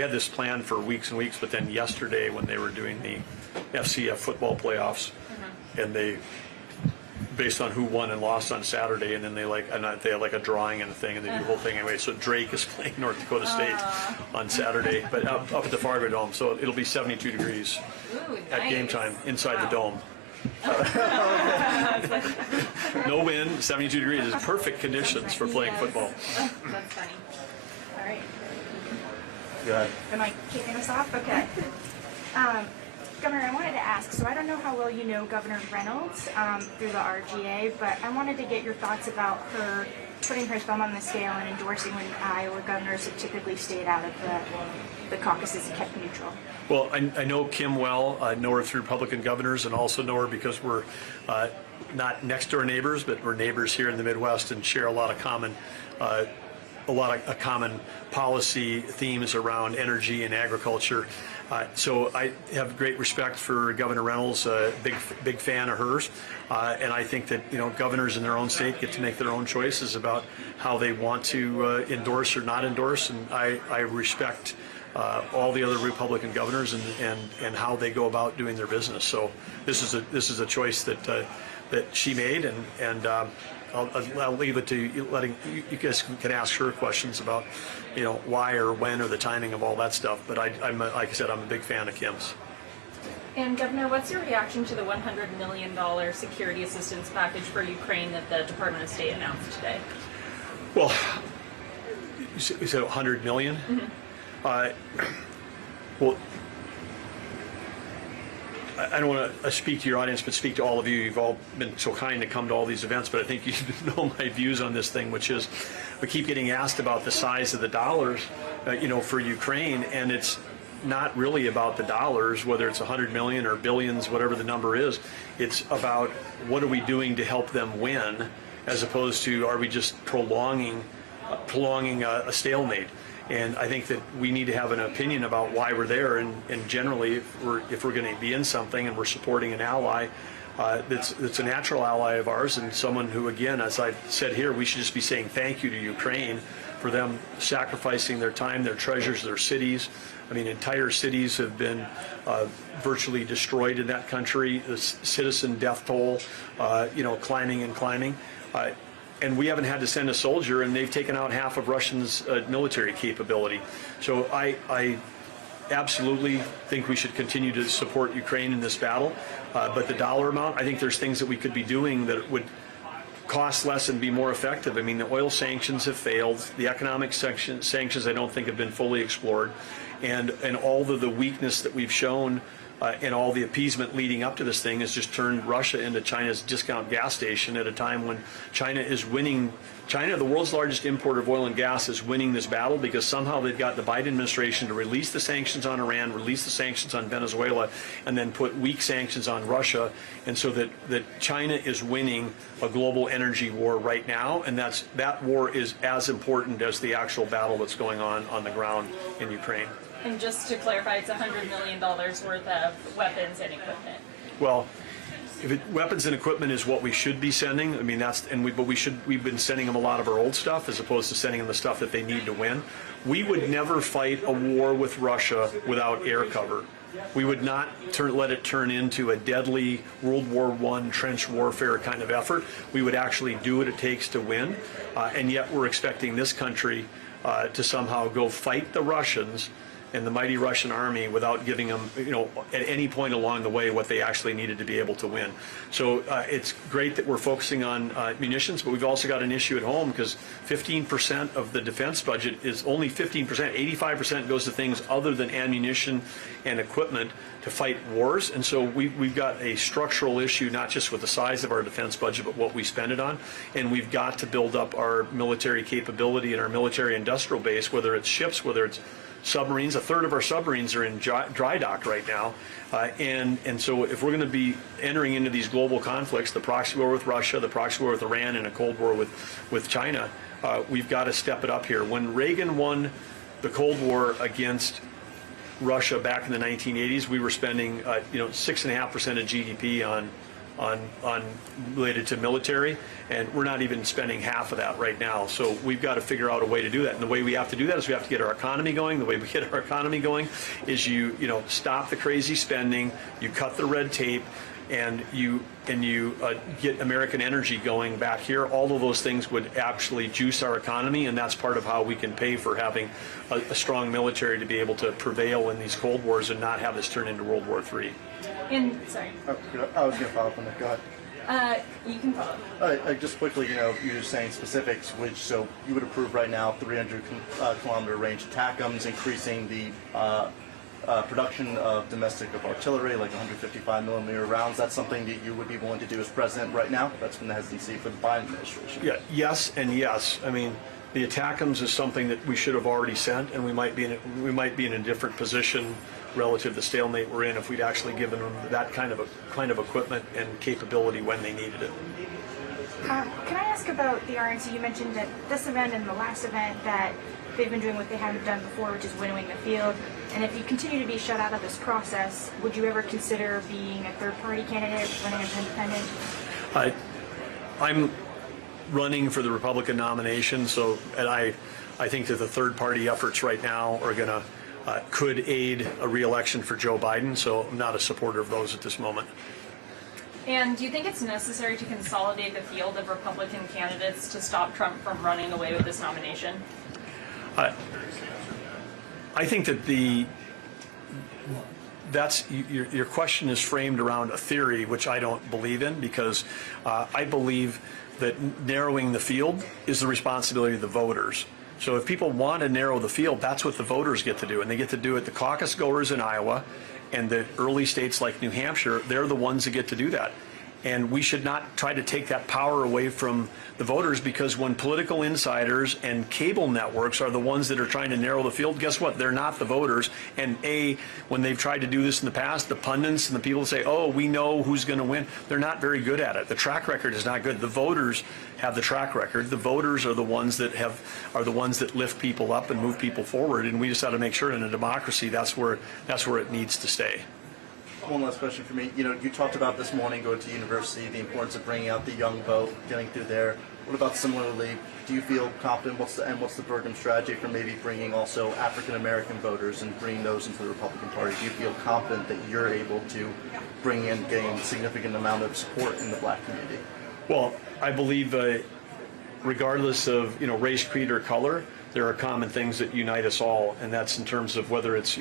we had this planned for weeks and weeks, but then yesterday when they were doing the FCF football playoffs, and they, based on who won and lost on Saturday, and then they had like a drawing and a thing, and they do the whole thing anyway. So Drake is playing North Dakota State on Saturday, but up at the Fargo Dome, so it'll be 72 degrees at game time inside the dome. No wind, 72 degrees is perfect conditions for playing football. That's funny. All right. Go ahead. Am I kicking us off? Okay. Governor, I wanted to ask, so I don't know how well you know Governor Reynolds through the RGA, but I wanted to get your thoughts about her putting her thumb on the scale and endorsing when Iowa governors have typically stayed out of the caucuses and kept neutral. Well, I know Kim well. I know her through Republican governors, and also know her because we're not next door neighbors, but we're neighbors here in the Midwest and share a lot of common policy themes around energy and agriculture. So I have great respect for Governor Reynolds, big fan of hers, and I think that governors in their own state get to make their own choices about how they want to endorse or not endorse, and I respect all the other Republican governors and how they go about doing their business. So this is a choice that she made, and I'll leave it to you, you guys can ask her questions about why or when or the timing of all that stuff. But I'm like I said, I'm a big fan of Kim's. And Governor, what's your reaction to the $100 million security assistance package for Ukraine that the Department of State announced today? Well, you said $100 million? Mm-hmm. Well, I don't want to speak to your audience, but speak to all of you. You've all been so kind to come to all these events, but I think you know my views on this thing, which is we keep getting asked about the size of the dollars, for Ukraine, and it's not really about the dollars, whether it's 100 million or billions, whatever the number is. It's about what are we doing to help them win, as opposed to are we just prolonging a stalemate. And I think that we need to have an opinion about why we're there, and generally, if we're going to be in something and we're supporting an ally that's a natural ally of ours, and someone who, again, as I've said here, we should just be saying thank you to Ukraine for them sacrificing their time, their treasures, their cities. I mean, entire cities have been virtually destroyed in that country. The citizen death toll, climbing and climbing. And we haven't had to send a soldier, and they've taken out half of Russia's military capability. So I absolutely think we should continue to support Ukraine in this battle. But the dollar amount, I think there's things that we could be doing that would cost less and be more effective. I mean, the oil sanctions have failed. The economic sanctions I don't think have been fully explored. And all of the weakness that we've shown and all the appeasement leading up to this thing has just turned Russia into China's discount gas station at a time when China is winning. China, the world's largest importer of oil and gas, is winning this battle because somehow they've got the Biden administration to release the sanctions on Iran, release the sanctions on Venezuela, and then put weak sanctions on Russia. And so that China is winning a global energy war right now, and that war is as important as the actual battle that's going on the ground in Ukraine. And just to clarify, it's $100 million worth of weapons and equipment. Well, weapons and equipment is what we should be sending. I mean, we've been sending them a lot of our old stuff as opposed to sending them the stuff that they need to win. We would never fight a war with Russia without air cover. We would not let it turn into a deadly World War I trench warfare kind of effort. We would actually do what it takes to win, and yet we're expecting this country to somehow go fight the Russians and the mighty Russian army without giving them, at any point along the way what they actually needed to be able to win. So it's great that we're focusing on munitions, but we've also got an issue at home because 15% of the defense budget is only 15%. 85% goes to things other than ammunition and equipment to fight wars. And so we've got a structural issue, not just with the size of our defense budget, but what we spend it on. And we've got to build up our military capability and our military industrial base, whether it's ships, whether it's submarines. A third of our submarines are in dry dock right now, and so if we're going to be entering into these global conflicts, the proxy war with Russia, the proxy war with Iran, and a Cold War with China, we've got to step it up here. When Reagan won the Cold War against Russia back in the 1980s, we were spending 6.5% of GDP on related to military, and we're not even spending half of that right now. So we've got to figure out a way to do that. And the way we have to do that is we have to get our economy going. The way we get our economy going is you stop the crazy spending, you cut the red tape, and you get American energy going back here. All of those things would actually juice our economy, and that's part of how we can pay for having a strong military to be able to prevail in these Cold Wars and not have this turn into World War III. Sorry. Oh, I was going to follow up on that. Go ahead. You can follow. Just quickly, you're just saying specifics, so you would approve right now 300 kilometer range TACMs, increasing the production of domestic artillery, like 155 millimeter rounds. That's something that you would be willing to do as president right now? That's been the hesitancy for the Biden administration. Yeah, yes and yes. I mean, the ATACMs is something that we should have already sent, and we might be in a different position relative to the stalemate we're in if we'd actually given them that kind of equipment and capability when they needed it. Can I ask about the RNC? You mentioned at this event and the last event that they've been doing what they haven't done before, which is winnowing the field. And if you continue to be shut out of this process, would you ever consider being a third-party candidate, running as an independent? I'm running for the Republican nomination, and I think that the third-party efforts right now are going to could aid a re-election for Joe Biden. So I'm not a supporter of those at this moment. And do you think it's necessary to consolidate the field of Republican candidates to stop Trump from running away with this nomination? I think that your question is framed around a theory which I don't believe in, because I believe that narrowing the field is the responsibility of the voters. So if people want to narrow the field, that's what the voters get to do, and they get to do it. The caucus goers in Iowa and the early states like New Hampshire, they're the ones that get to do that. And we should not try to take that power away from the voters, because when political insiders and cable networks are the ones that are trying to narrow the field, guess what? They're not the voters. And when they've tried to do this in the past, the pundits and the people say, oh, we know who's going to win, they're not very good at it. The track record is not good. The voters have the track record. The voters are the ones that lift people up and move people forward. And we just have to make sure in a democracy that's where it needs to stay. One last question for me. You talked about this morning going to university, the importance of bringing out the young vote, getting through there. What about similarly, do you feel confident, what's the Burgum strategy for maybe bringing also African-American voters and bringing those into the Republican Party? Do you feel confident that you're able to gain a significant amount of support in the black community? Well, I believe regardless of race, creed, or color, there are common things that unite us all, and that's in terms of whether it's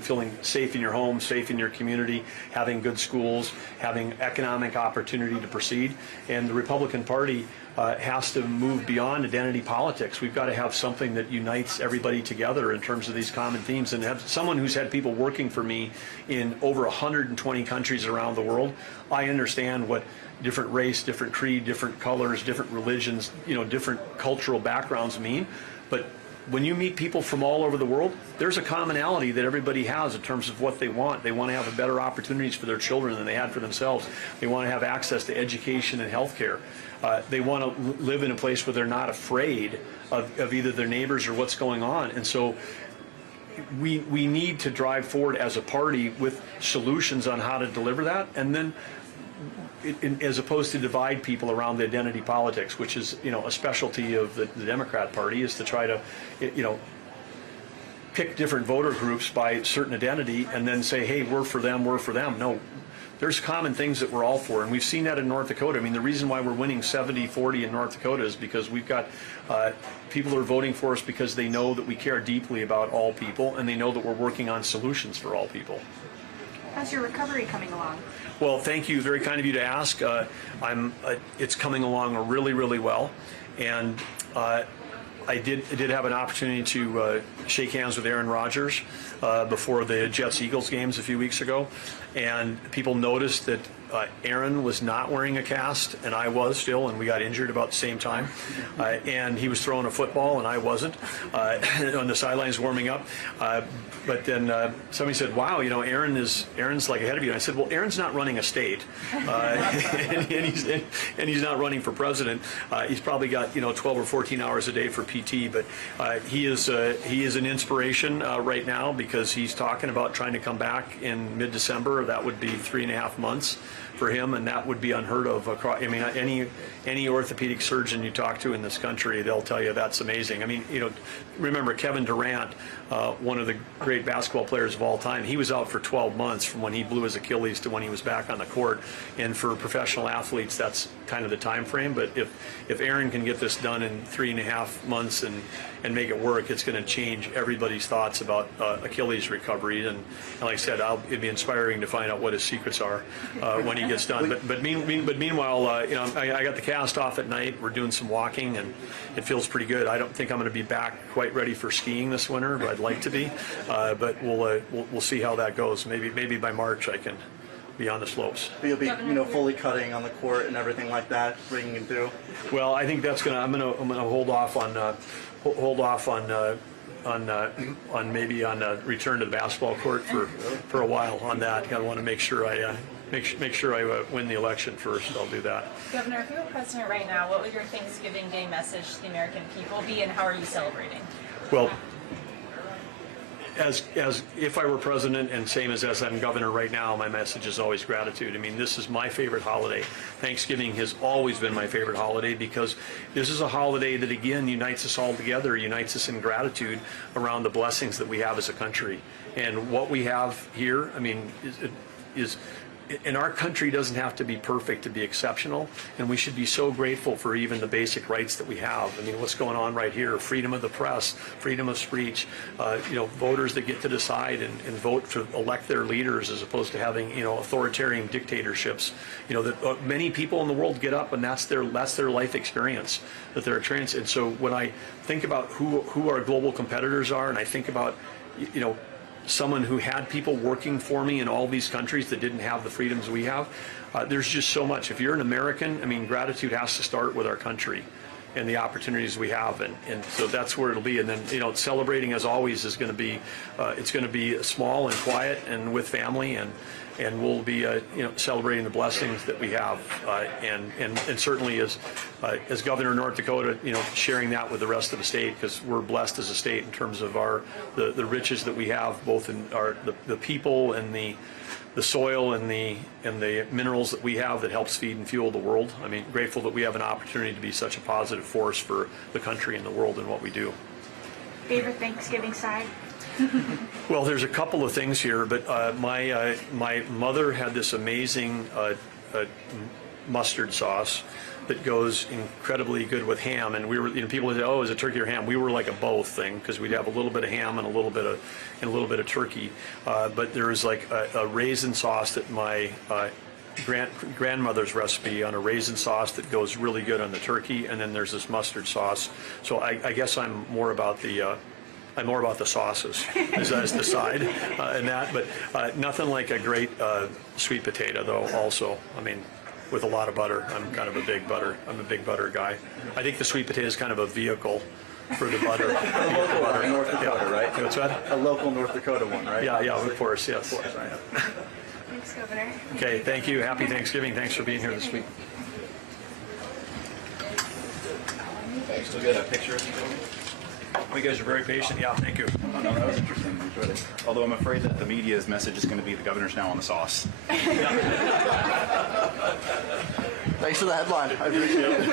feeling safe in your home, safe in your community, having good schools, having economic opportunity to proceed. And the Republican Party has to move beyond identity politics. We've got to have something that unites everybody together in terms of these common themes, and have someone who's had people working for me in over 120 countries around the world. I understand what different race, different creed, different colors, different religions, different cultural backgrounds mean. But when you meet people from all over the world, there's a commonality that everybody has in terms of what they want. They want to have better opportunities for their children than they had for themselves. They want to have access to education and health care. They want to live in a place where they're not afraid of either their neighbors or what's going on. And so we need to drive forward as a party with solutions on how to deliver that, and then as opposed to divide people around the identity politics, which is a specialty of the Democrat Party, is to try to pick different voter groups by certain identity and then say, hey, we're for them, we're for them. No, there's common things that we're all for, and we've seen that in North Dakota. I mean, the reason why we're winning 70-40 in North Dakota is because we've got people who are voting for us because they know that we care deeply about all people, and they know that we're working on solutions for all people. How's your recovery coming along? Well, thank you. Very kind of you to ask. It's coming along really, really well, and I did have an opportunity to shake hands with Aaron Rodgers before the Jets-Eagles games a few weeks ago, and people noticed that Aaron was not wearing a cast, and I was still, and we got injured about the same time. And he was throwing a football, and I wasn't, on the sidelines warming up. But then somebody said, wow, Aaron's like ahead of you. And I said, well, Aaron's not running a state, and he's not running for president. He's probably got 12 or 14 hours a day for PT, but he is an inspiration right now, because he's talking about trying to come back in mid-December. That would be 3.5 months. for him, and that would be unheard of across. I mean, any orthopedic surgeon you talk to in this country, they'll tell you that's amazing. I mean, remember Kevin Durant, one of the great basketball players of all time. He was out for 12 months from when he blew his Achilles to when he was back on the court. And for professional athletes, that's kind of the time frame. But if Aaron can get this done in 3.5 months and make it work, it's going to change everybody's thoughts about Achilles recovery. And like I said, it'd be inspiring to find out what his secrets are when he gets done. But meanwhile, I got the cast off at night. We're doing some walking, and it feels pretty good. I don't think I'm going to be back quite ready for skiing this winter, but I'd like to be. But we'll see how that goes. Maybe by March I can be on the slopes. But you'll be, fully cutting on the court and everything like that, bringing him through. Well, I think that's I'm gonna hold off on maybe on return to the basketball court for a while on that. I want to make sure I win the election first. I'll do that. Governor, if you were president right now, what would your Thanksgiving Day message to the American people be, and how are you celebrating? Well, as if I were president, and same as I'm governor right now, my message is always gratitude. I mean, this is my favorite holiday. Thanksgiving has always been my favorite holiday because this is a holiday that, again, unites us all together, unites us in gratitude around the blessings that we have as a country. And what we have here, I mean, and our country doesn't have to be perfect to be exceptional, and we should be so grateful for even the basic rights that we have. I mean, what's going on right here, freedom of the press, freedom of speech, voters that get to decide and vote to elect their leaders as opposed to having, authoritarian dictatorships, that many people in the world get up and that's their life experience that they're experiencing. And so when I think about who our global competitors are, and I think about, someone who had people working for me in all these countries that didn't have the freedoms we have. There's just so much. If you're an American, I mean, gratitude has to start with our country and the opportunities we have, and so that's where it'll be. And then, celebrating as always is going to be, it's going to be small and quiet and with family, and we'll be, celebrating the blessings that we have, and certainly as governor of North Dakota, sharing that with the rest of the state, because we're blessed as a state in terms of the riches that we have, both in the people and the soil and the minerals that we have that helps feed and fuel the world. I mean, grateful that we have an opportunity to be such a positive force for the country and the world in what we do. Favorite Thanksgiving side? Well, there's a couple of things here, but my mother had this amazing mustard sauce that goes incredibly good with ham, and we were, people would say, "Oh, is it turkey or ham?" We were like a both thing because we'd have a little bit of ham and a little bit of turkey. But there was like a raisin sauce that my grandmother's recipe on a raisin sauce that goes really good on the turkey, and then there's this mustard sauce. So I guess I'm more about the sauces as the side and that, but nothing like a great sweet potato though. Also, I mean, with a lot of butter. I'm a big butter guy. I think the sweet potato is kind of a vehicle for the butter. North Dakota, right? What's that? A local North Dakota one, right? Yeah, of course, yes. Of course, right. Thanks, Governor. Okay, thank you. Happy Thanksgiving. Thanks for being here this week. Still get a picture of you? You guys are very patient. Yeah, thank you. Oh, no, that was interesting. I enjoyed it. Although I'm afraid that the media's message is going to be the governor's now on the sauce. Thanks for the headline. I appreciate it.